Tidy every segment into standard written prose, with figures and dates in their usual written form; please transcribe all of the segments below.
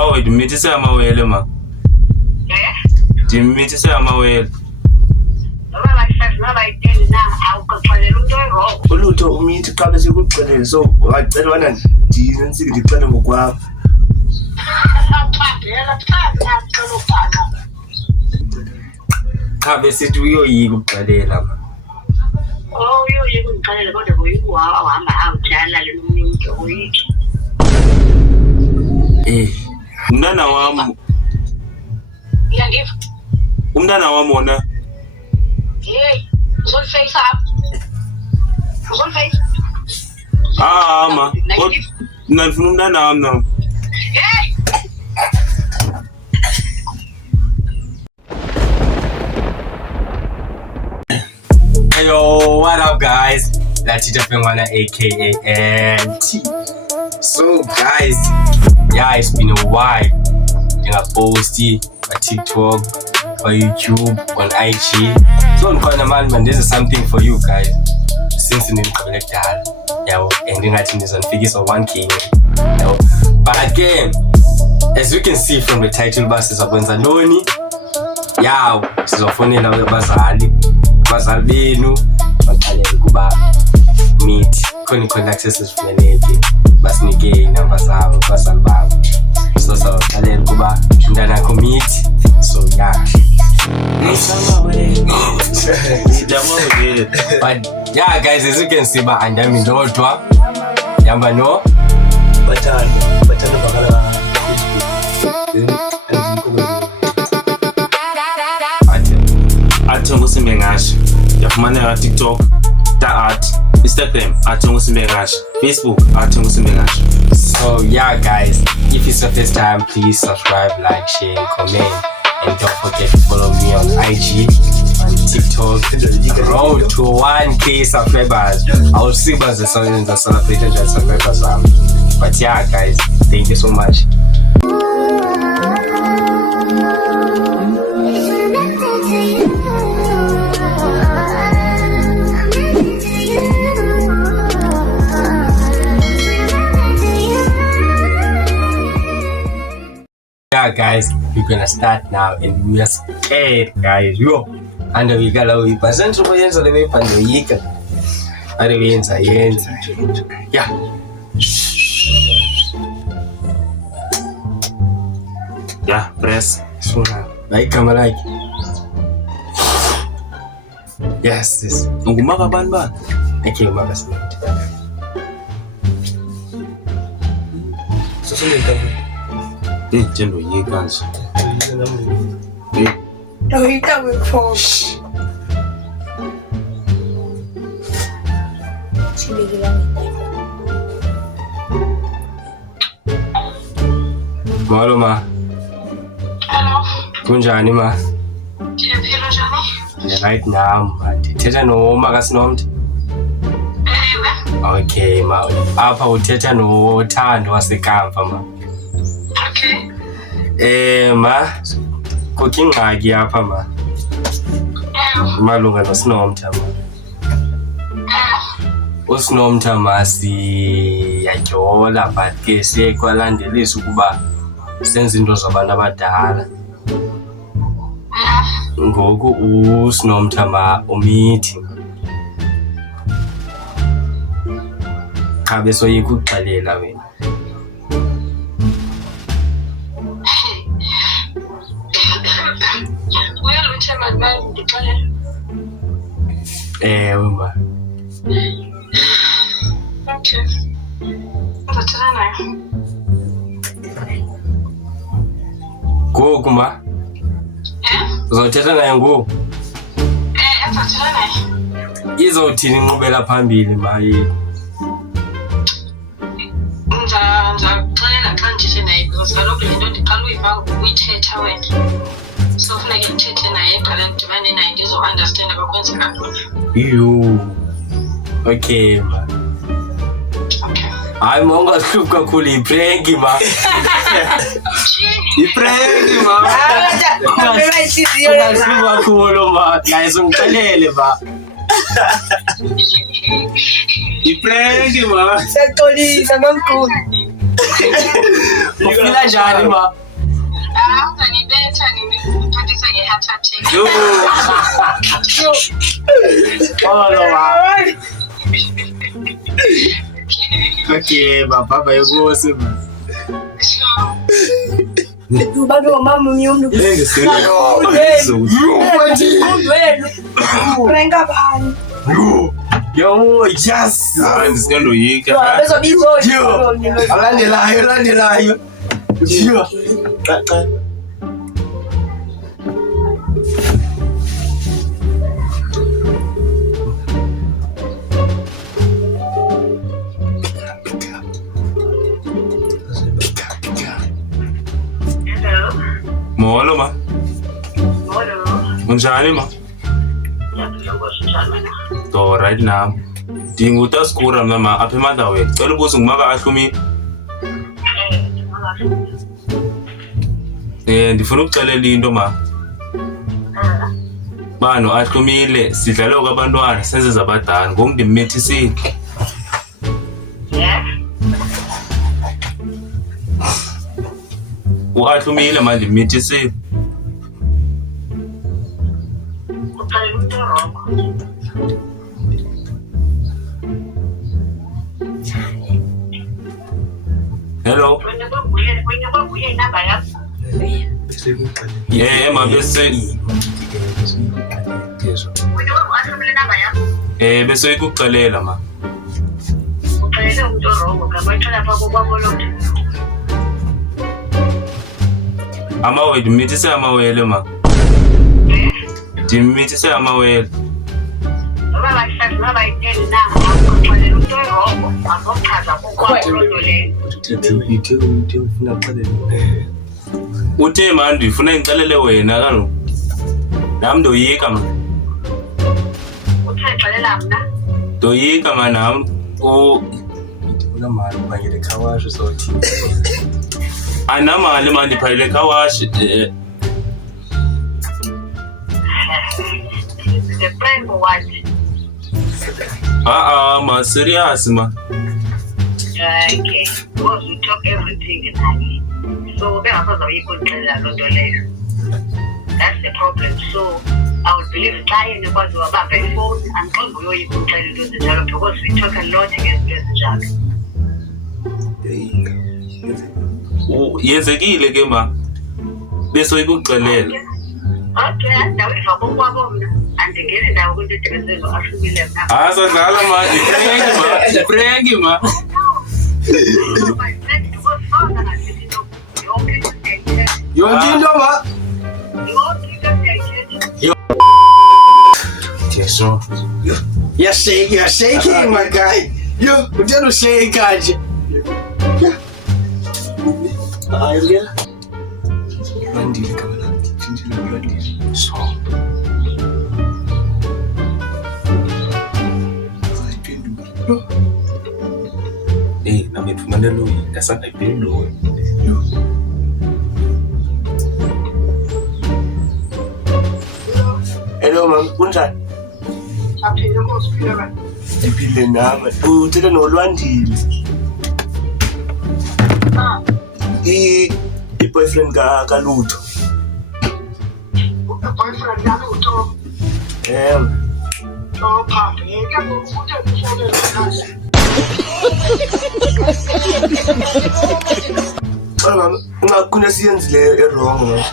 amawele umithise amawele ma. Dimithise amawele. Ulutho umithi xa bese kuxelele so wacela wana ndinensiki ndixele ngokwakho. Cha besithi uyoyika ukuxelela ma. Uyoyika ukuxelela kodwa uhamba awujala lo muntu uyiki. Umntana wami. Ngiyangiva. Umntana wami wona. Hey, uzoliface up. Uzoliface. Ma. Ngifuna umntana wami now. Hey. Yo, what up guys? That's Tita Fengwana aka NT. So guys, yeah, it's been a while. I posted on TikTok, on YouTube, on IG. So man, this is something for you guys. Since in collect that, and then I think there's on figures of 1K. But again, as you can see from the title bus is Abenzanoni. Yeah, sizofonela abazali benu baqalele kuba meet khona contact sesifuneleke basinike inamba zabo bazali babo so sawuqalele kuba umntana wakho meet so yeah. But yeah guys, as you can see ba andami ndodwa yamba no Bathanda bakala Athongo Simbengashi. Yafumana TikTok @, Instagram Athongo Simbengashi, Facebook Athongo Simbengashi. So yeah guys, if it's your first time, please subscribe, like, share, comment, and don't forget to follow me on IG, on TikTok. Road to 1K subscribers. I will see about the celebrate 100 subscribers. But yeah guys, thank you so much. Yeah guys, we're gonna start now and we are scared guys. Yo, and we got a percent of the answer the way pan the yika. Are we inside? Yeah. Yeah, press. So like camera. Yes, this. Ngumaka bani ba? Okay, umaka sinati. so nikavu. Njendo yika nje. Doita with Malo ma. Hello. Kunjani ma? Ndiyaphila njani? Right now, ndithetha nomaka sinomthi. Okay ma, apha uthetha noThando wasekamva ma. Okay. Ma, kukho ingxaki apha ma. Malunga noSinomtha ma. uSinomtha ma siyatyola but ke siye kwalandelisa ukuba senze into zabantu abadala. Ngoku uSinomtha ma umithi. Cha besoyika ukuxelela wena. Uyaluthe manje ngixelela. Ma. Okay. Ngizothatha nayo. Ngoku ma. Uzothetha naye ngoku. Ngizothatha nayo. Izothini inqubela phambili ma yethu. Ngizaxelela xa ndithethe naye because kaloku le nto ndiqala uyiva uyithetha wena. So funeke ndithethe naye eqala ndidibane naye ndizo-understanda kwakwenzeka ntoni. Okay ma. Okay. Hayi ma ungahluphi kakhulu yiprank ma. Yiprank ma. Ungahluphi kakhulu ma. Guys ungixelele ma. Yiprank ma. Sekolisa nomkhulu. Ufila njani ma? Uzanibetha ngiphathisa nge-heart attack. Yo. Okay, baba yokusi ma. Bado mama myundu. Prenga bani. Yo, yes. Ndisikando yika. Bezo bizo. Alandelayo. Yo. Molo ma. Unjani ma? To right now. Dingu ta skura mama aphe madawe. Cela ubuzo ngumaka ahlumi. Ndifuna ukuxelela into ma. Bano ahlumile sidlala kwabantwana senze zabadala ngokundimithisi. Uahlumile manje ndimithisi. Hello. Yeah, ma bese. Bese ikuxelela ma. Amawele dimithise amawele ma. Dimithise amawele. Uthe manje ndifuna ngixelele wena kaloku. Nami ndoyika ma. Uthexelela mna. Ndoyika ma nami. Unamali ubangele khawash sothi. Anamali manje phayile khawash. The plan for what? Ma serious ma. Okay, because we talk everything tonight. So that's the problem. So I would believe trying about to about my phone and don't go you can try to do the job because we talk a lot against the job. Yenzekile ke ma. Bese ikuxelela. Okay, now if I go mna and ngene ndawo ukuthi ndibezelo ahlukile mna. Sadlala ma, prank ma. Yonke into ma. Keso. You're shaking my guy. Yo, utendo shake kanje. Ayela. Bandile kabala. Finjile bandile. So. Na methumane lo ngasanda ipilo. Hello mama, kunjani? Aphinde kusiphila ba. Iphile nami. Uthethe noLwandile. I-boyfriend kaLutho. Boyfriend yaLutho. Oh papa, ngeke ukuthi ufone kasi. Mama, kunesiyenzile wrong mama.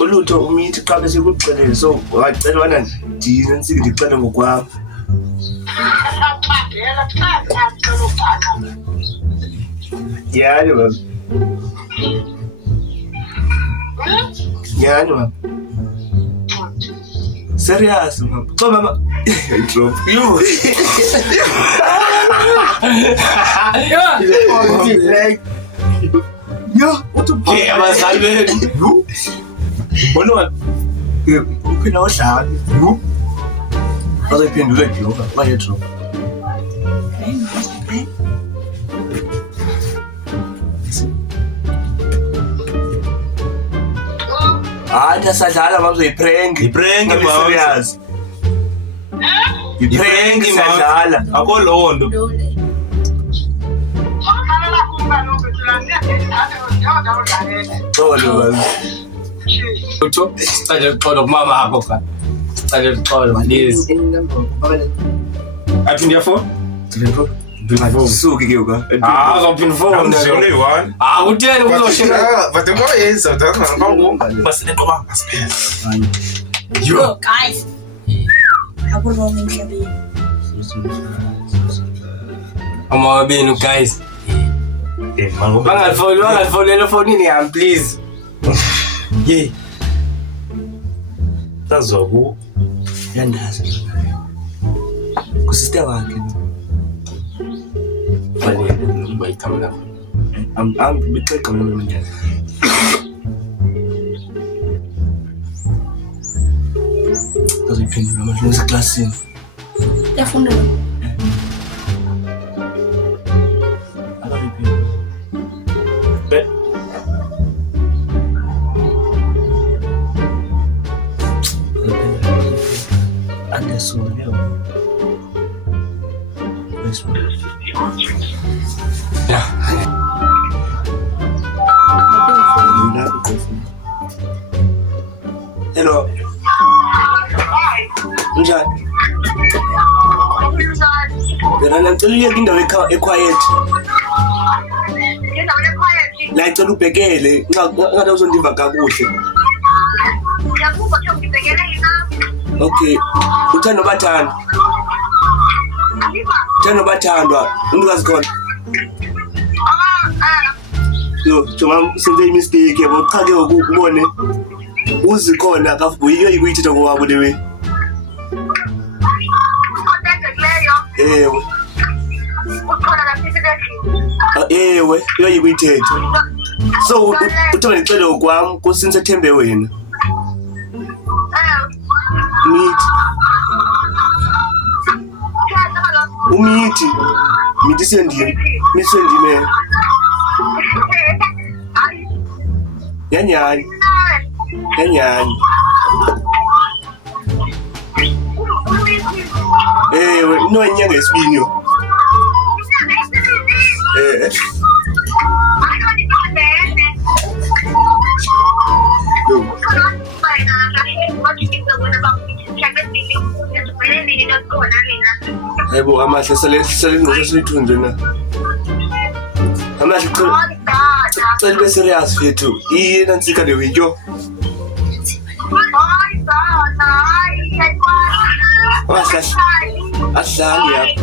uLutho umithi xa bese kuxelele so wacela wana ndinensiki ndicele ngokwami. Yani mama. Yani mama. Serious mama. So mama. Drop you. Yo, what the fuck? Yeah, mas sabe. Bueno, uphina odlala. Bazayiphendula ibhlunga, bayedrop. Hayi asadlala bazoyiprank. Iprank mama. Serious. Iprank sadlala. Akho londo. Xolo man. Utho sicela uxolo kumama akho ka. Sicela uxolo please. Aphinde yafona? Suki ke uka. Uzophinda phone. There's only one. Uthe uzoshela. But the boy is so that's not Mas le toba. Yo, guys. Aku wrong emhlabeni. Amabini guys. Bangafonela efonini yami please. Yeah. Tazoku. Yandazi. Kusister wakhe. Fanele bayithamela. I'm bixeqa mina manje. Aziphendula manje esiklasini. Yafunda. Hello. Njani? Yena ngicela uyeke indawo equiet. La ngicela ubhekele, ngathi uzondiva kakuhle. Okay. Uthando bathanda. Uthando bathandwa. Undukazi khona. Yo, jonga senze imistake yabo cha ke ukubone. Uzikhona akavuyiyo ikuyithetha ngokwabo lewe. Ewe, uyayikuyithetha. So uthiwa ngicela okwami kusinse Thembe wena. Mithi sendime. Yanyani. Ewe, inyanga yesibini yo. Hayibo amahle sale ngosesithunje na. Amahle cela ube serious fethu. Yena ntsika le winyo.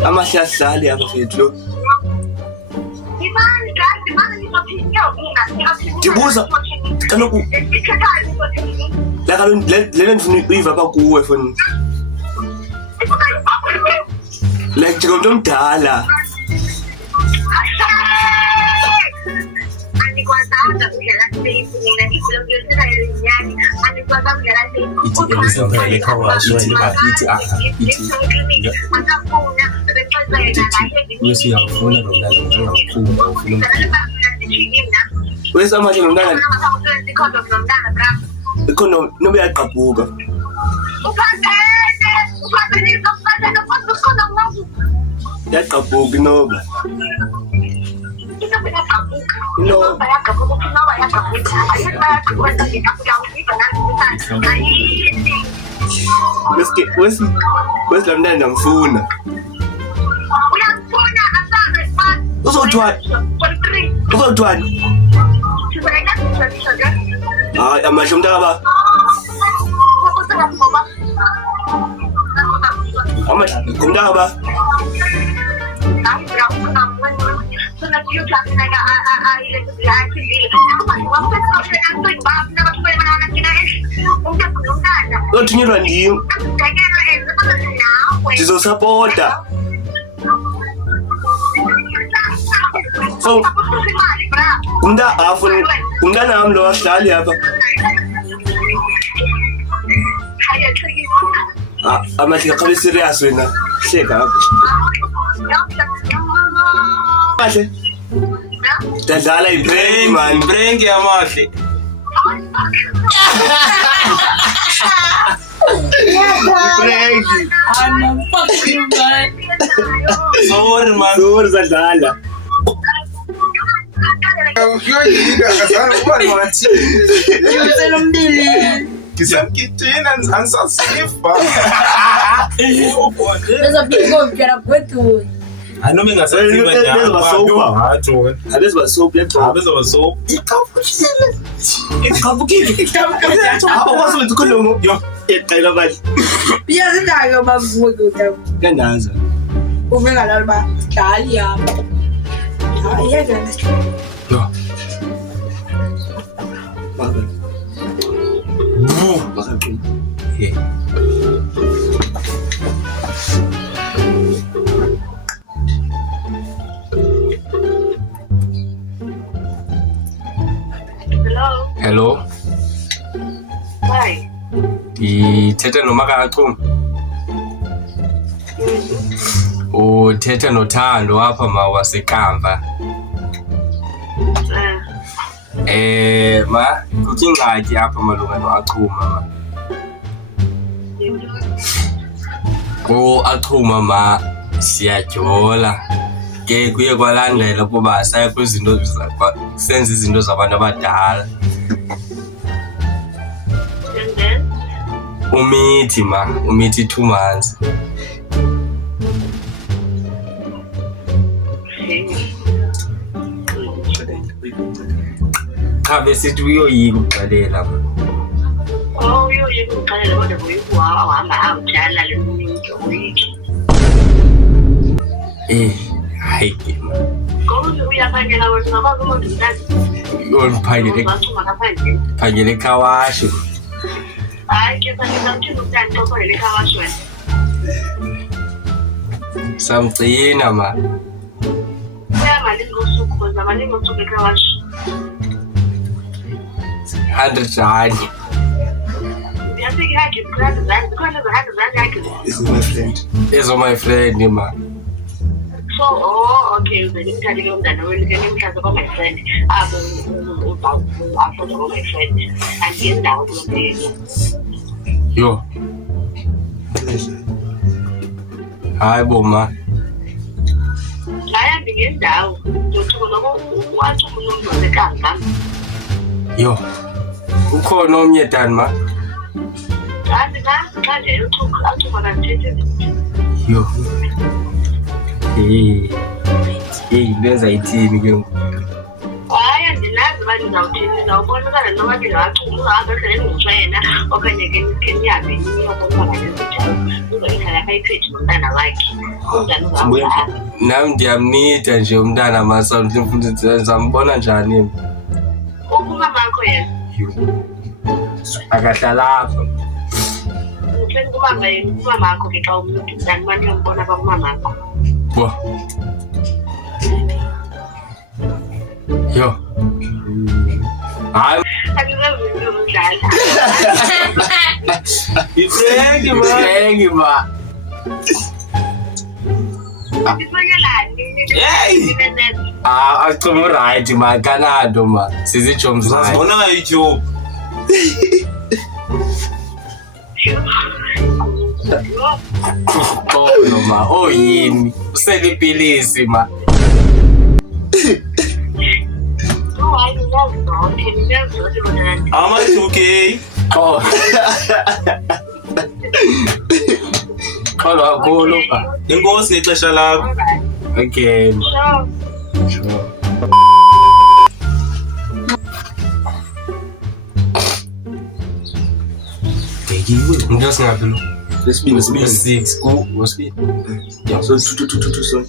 Amahle ahlali apha fethu. Ndibuza kaloku la kaloku le ndifuna uyiva apha kuwe foni. Like njengomuntu omdala. Wesa manje nomntana ikhono nobe yaqhabuka. Yaqhabuka noba. Wesi la mntana ndamfuna. Uzothwani? Hayi amahle umntaka ba. Uthunyelwa ndim. Ndizosapota. So umntana wami lo wahlali apha. Amahle akabe serious wena. Hleka lapha. Amahle. Dadlala ibreak man. Bring yamahle. I'm fuck you, man. Sorry man. Sorry zadlala. Uyoyika kasana ubani wathi. Ngicela umbili. Ngisemgidini angisasifa. Bese biko ngiyala kwethu. Anoma engasaziwa Abezoba soap laptop. Abezoba soap. Ikhapukile. Awukwazi ukuthi ukhulume yo. Ecela manje. Iyazindaka bavuke utaba. Kangaza. Uvela laba dali yami. Hayi yena. Yo. Yeah. Hello. Hi. Ithethe noMakaChuma. Uthethe noThando apha mawasekamva. Ma, kukingxaki apha malunga noAchuma ma. Achuma ma siyadyola. Ke kuye kwalandela kuba saya kwizinto senza izinto zabantu abadala. Umithi ma, umithi 2 months. Cha besithi uyoyika ukuxelela ma. Oh, uyoyika ukuxelela kodwa uhamba awujala le muntu uyiki. Hayi ke ma. Ngoba uyaphangela wena ngakho umuntu mntana. Phangele eKawashi. Hayi ke phangela umuntu mntana ophangela eKawashi wena. Samgcina ma. Malini ngosuku kwenza malini ngosuku eKawashi. 100 rand. Uyafika yakhe isikhathi zani khona za100 yakhe. This is my friend. Is my friend ma. So okay uzengithandi ke umntana wenu ke nemhlaza kwa my friend abo afunda kwa my friend andiyendawo kulomphelo. Yo. Hayi bo ma. Hayi ndingendawo ndothuma nokuwathi umuntu wasekamva. Yo. Ukhona omnye Dan ma. Kanti xa nje uthuma kanithethe. Yo. Lenza ithini ke ngoku? Hayi andinazi uba ndizawuthini ndizawubonakala noba ndingachuma uzahamba ehlele ngitsho yena okanye ke niyabe niyobonakala ngezinjalo uzoyihlala apha iphethi nomntana wakhe umntana uzawuhamba. Nam ndiyamnida nje umntana masound ndizambona njani? Ukumamakho yena. Akahlala apha. Ngifuna ukubamba umamakho ke xa umuntu mntana uba ndiyombona apha kumamakho. Wo. Yo. Hayi. Andizazi umdlala. Ithengi ma. Ifanelani? Hey! Achuma right ma kanado ma. Sizichoms right. Uzasibona YouTube. Oh ma. Oh yini. Usele ipilisi ma. How much 2K? Oh. Kholwa kakhulu ba. Inkosi ngexesha lakho. Okay. Ndio singaphi lo? Lesibili. 6 ku wasbi. Yeah, so 2 so.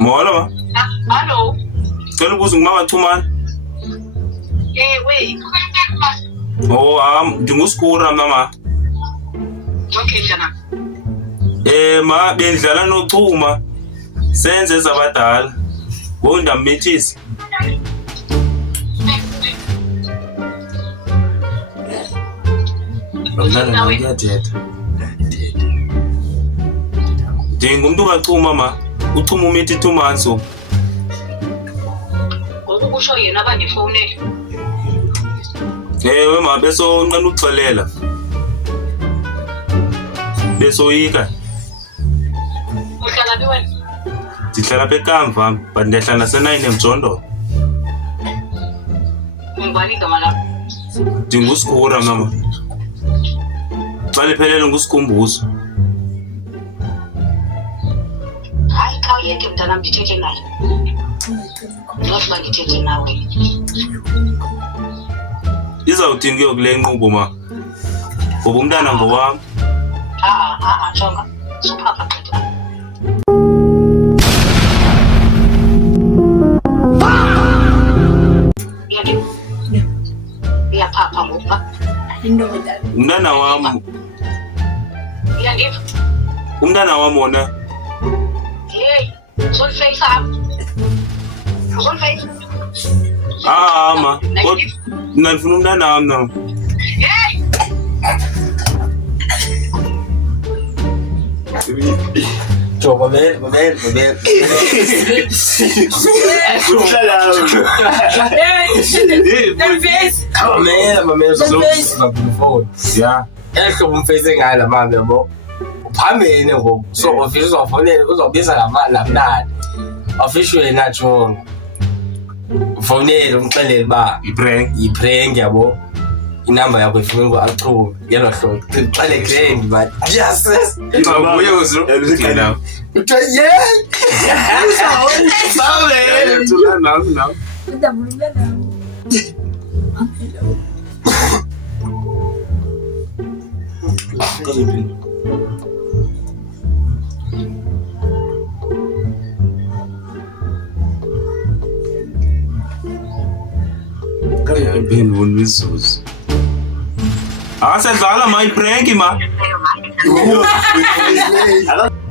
Molo. Hello. Cela ukuze ngimakaChumani. Wait. Oh, ndinguSikura mama. Okay, Jana. Ma bendlala noChuma. Senze ezabadala. Ngondambethisi. Mntana ngiyathetha. Ndingumuntu kaChuma ma. uChuma umithi 2 months Ngokusho yena abangifowunele. Ewe ma beso nqana ukuxelela. Besoyika. Uhlala phi wena? Ndihlala apha ekamva but ndiyahlala nase-9 eMjondolo. Ngubani igama lakho? NdinguSikura mama. Xa liphelele nguSikhumbuzo. Hayi xa uyeke mntanam ndithethe naye. Ndinokuba ndithethe nawe. Izawuthini ke kule nkqubo ma? Ngoba umntana ngowam. Jonga. Suphapha gqitha. Iyaphapha ngokuba. Indoda. Umntana wam. Iyandiva? Umntana wam wona. Hey, uzolifeyisa apha. Uzolifeyisa. Ma. Mna ndifuna umntana wam na. Hey! Jo, mamela. Mamela, phone. Yeah. Ehlobo umfeyise ngayo la mama yabo. Uphambene ngoku. So ofisa uzofonela, uzobiza la mntana. Official wena Jonga. Ufonele umxelele ba Iprank yabo. Inamba yakho ifuna ukuaxhuma. Yelo hlobo. Xale grand but yes. Ubuye uzukela. Uthe yeah. Now. Ndabulula nawe. Ben wonmizuzu. Asadlala ma iprank ma.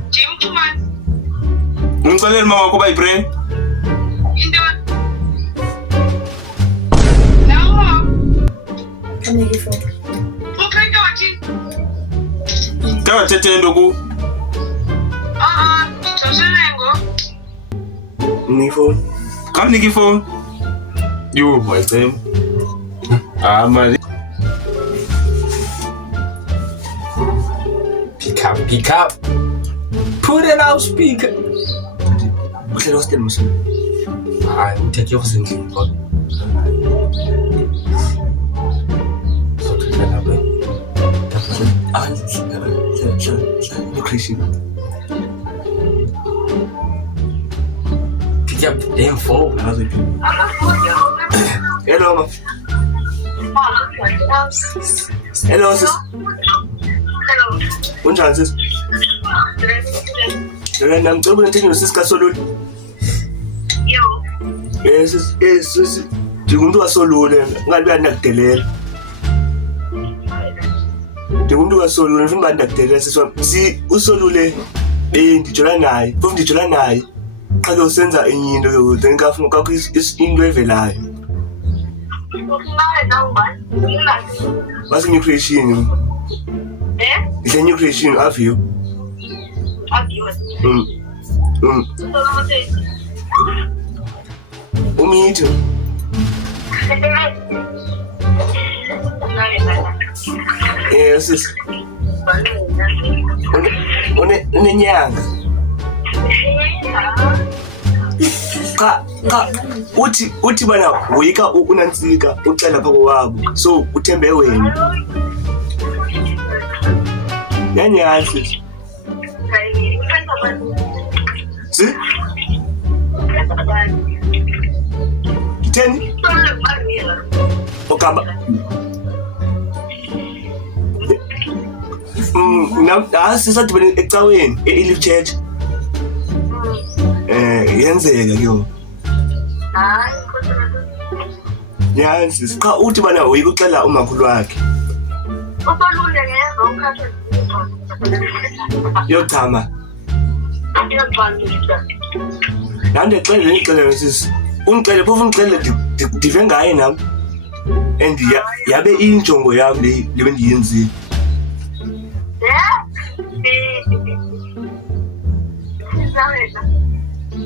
Jim Tuman. Ngixelele mama kuba iprank. Into. Nawo. Kami ifo. Upheka wathi. Ka thethe into ku. Thoselengo. Nifo. Kam niki phone. You boy them. Man. Pick up. Put it out speaker. Uhlelo hostel musu. Take your sending phone. Location. Pick up the damn phone. Hello ma. Hello sis. Unjani sis? Yena ngicela ngithenga sis kaSolulu. Sis. Ndingumuntu kaSolulu ngabe uyandakudelela. Ndingumuntu kaSolulu ngifuna uba ndakudelela sis wami. Si uSolule ndijola naye. Futhi ndijola naye. Xa ke usenza enye into ke then kafuna kwakho into evelayo. What's new creation? It's a new creation of you. Me too. Yes, it's unenyanga. Uthi bana uyika unansika ucela pha kwabo so uthembe wena yanyazi si Ten? Okaba. Sisathi bene ecaweni eLive Church. Yenzeka kyo. Yansi cha uthi bana uyikucela umakhulu wakhe. Ubalule ngezwe ukhathaza. Yochama. Nande xele ngicela sisi. Ungicele phofu ngicela dive ngaye nami. And yabe injongo yami le bendiyenzile.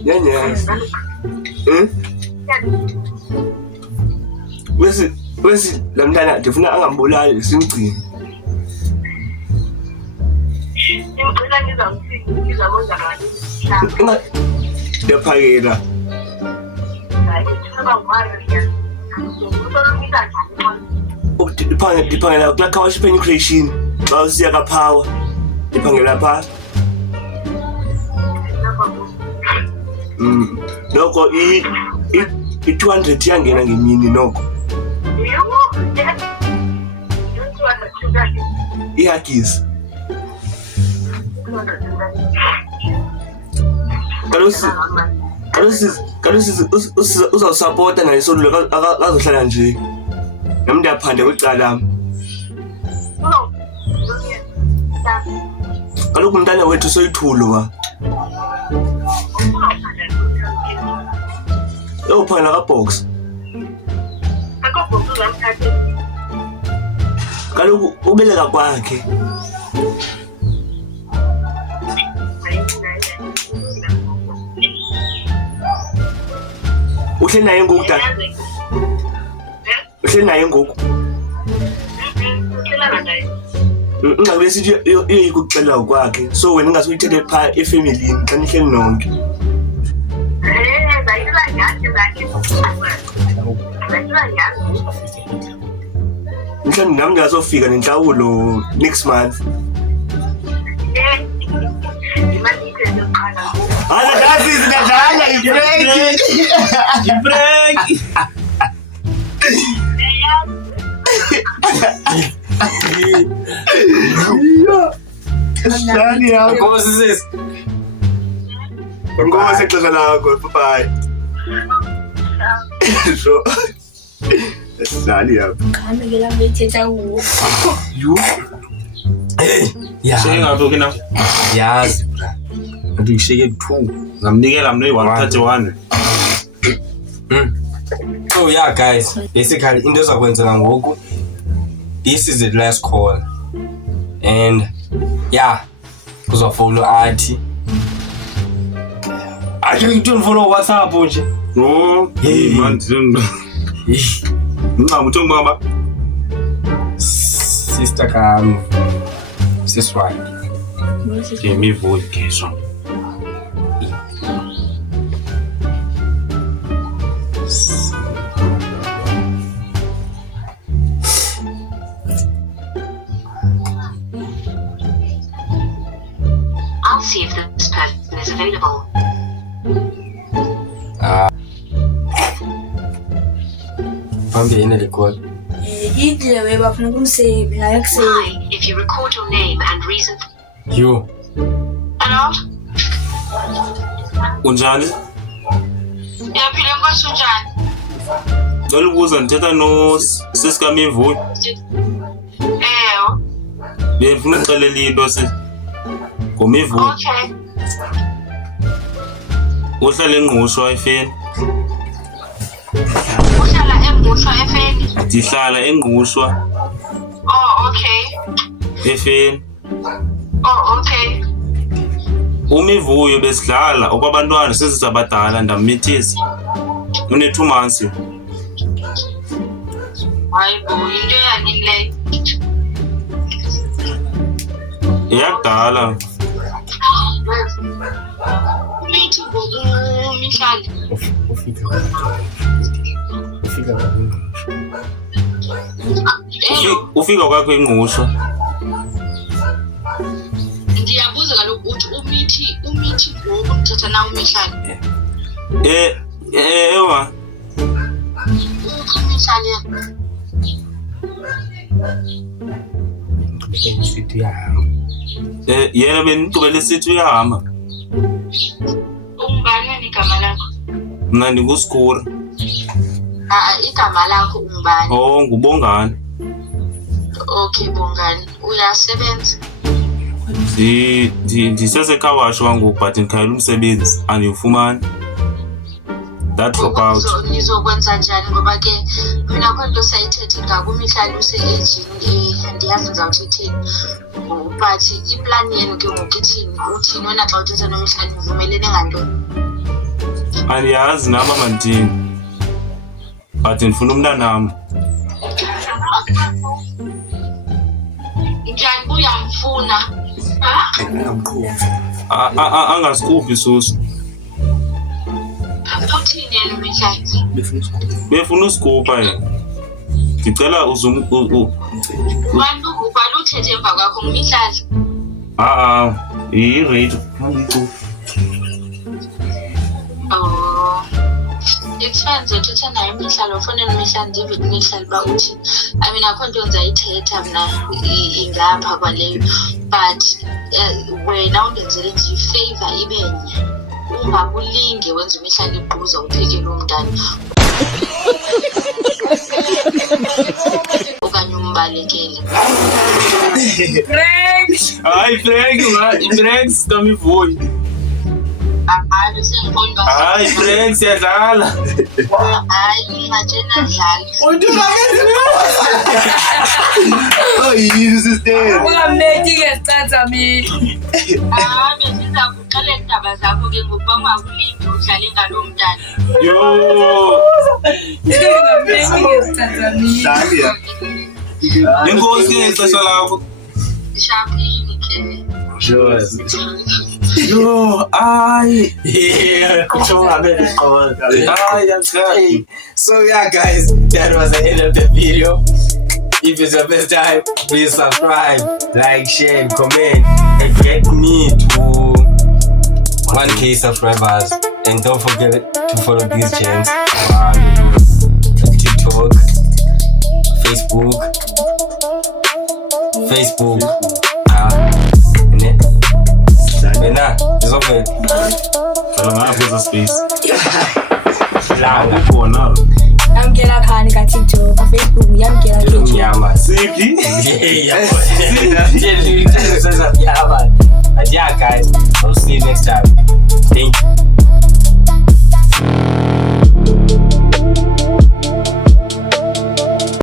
Yes. Wesi Wesi la mntana ndifuna angambulali simgcine. Ngicela ngizamwenza kahle. Ndiyaphakela. Ndiphangela kulaa Power Shipping Creation xa usiya kaPower. Ndiphangela phaa. Noko i-200 yangena ngemini noko. Ihagis. Kaloku uzawusapota naye solo akazohlala nje. Nami ndiyaphanda kwicala lami. Kaloku umntana wethu soyithulo wa. Uphangela kaBox. Kaloku ubeleka kwakhe. Uhleli naye ngoku tata. Uhleli naye ngoku. Ngabe sithi uyoyikucela ukwakhe. So wena ungasuyithethe phaa efamilini xa nihleli nonke. Mhlawumbe nami ndingazofika nenhlawulo next month. Nadala Ibreak. Sani yakho. Nkosi sis. Nkosi xesha lakho. Bye. So. Sani yakho. Kami ke la bethetha kuwo. You. Sengaphi kina? Yazi bra. Ngathi ngisheke 2. Ngamnikela mina i-131. So yeah guys, basically into ezakwenza ngoku, this is the last call and yeah kuzofuna athi ngitfollow WhatsApp nje. Oh, man, uthi ngibaba Sister kam siswati ngemivuyo ngisho. I'll see if this person is available. Pambe ina record. Idlewe bafuna ukumsave naye kusave. Hi, if you record your name and reason. You. Hello? Unjani? Yaphila nkosi unjani? Ngicela ukubuza ngithetha sesikaMivuyo. Bengifuna ukuxelela into ngoMivuyo. Okay. Uhlala eNgqushwa efeni. Uhlala eNgqushwa efeni? Ndihlala eNgqushwa Oh, okay. efeni. Oh, okay. uMivuyo besidlala okwabantwana sesizabadala ndamithisa une 2 months. Hayi bo, into yani le? Iyadala. Mithi Mihlali. Ufika kwakho eNgqushwa. Ndiyabuza kaloku uthi umithi ngoku mthatha na uMihlali. Ewa. Mihlali. Yena benigqibele sithi uyahamba. Ungubani igama lakho? Mna ndinguSikura. Igama lakho ungubani? Oh, nguBongani. Okay, Bongani. Uyasebenza? Ndisesekhawashi wangoku but ndikhayela umsebenzi andiwufumani. That drop out. Nizokwenza njani ngoba ke mina khonto sayithethe ngakuMihlali use-agini andiyazi ndizawuthi ithini. But iplan yenu ke ngoku ithini? Uthini wena xa uthetha noMihlali uvumelene ngantoni? Andiyazi nama mandini but ndifuna umntanam. Njani uyamfuna? Ha? Angasikuphi susu. Uthini yena umhlanzi? Befuna usikupha yena. Ngicela Baluthethe emva kwakho umhlanzi. i-radio. Oh. It's fine zothetha naye imihlalo ufonela umhlanzi even imihlalo ba uthi akho nto ngizayithetha mina ingapha kwaleyo but wena ungenzele nje ifavor ibenye ungabulinge wenza imihlalo igquza uphekele umntana okanye umbalekele. Hayi Frank sikamivoi. Hayi Frank siyadlala. Hayi ngajena dlala. Oh yini sister? Ungamethi ke sicatha mina. Besiza kuqala indaba zakho ke ngokuba ungakulingi udlale ngalo mntana. Yo. Ungamethi ke sicatha mina. Dalia. Inkosi ngexesha lakho. Shapini ke. Sure. Yo, ay. Yeah. Ay. So yeah, guys, that was the end of the video. If it's your first time, please subscribe, like, share, comment, and get me to 1K subscribers. And don't forget to follow these channels on TikTok, Facebook. Bena, it's okay. Ngapha space. Loud. Khona. Yamkela khani ka TikTok, ka Facebook, yamkela TikTok. Nyama. Siphi? Yeah, guys, I'll see you next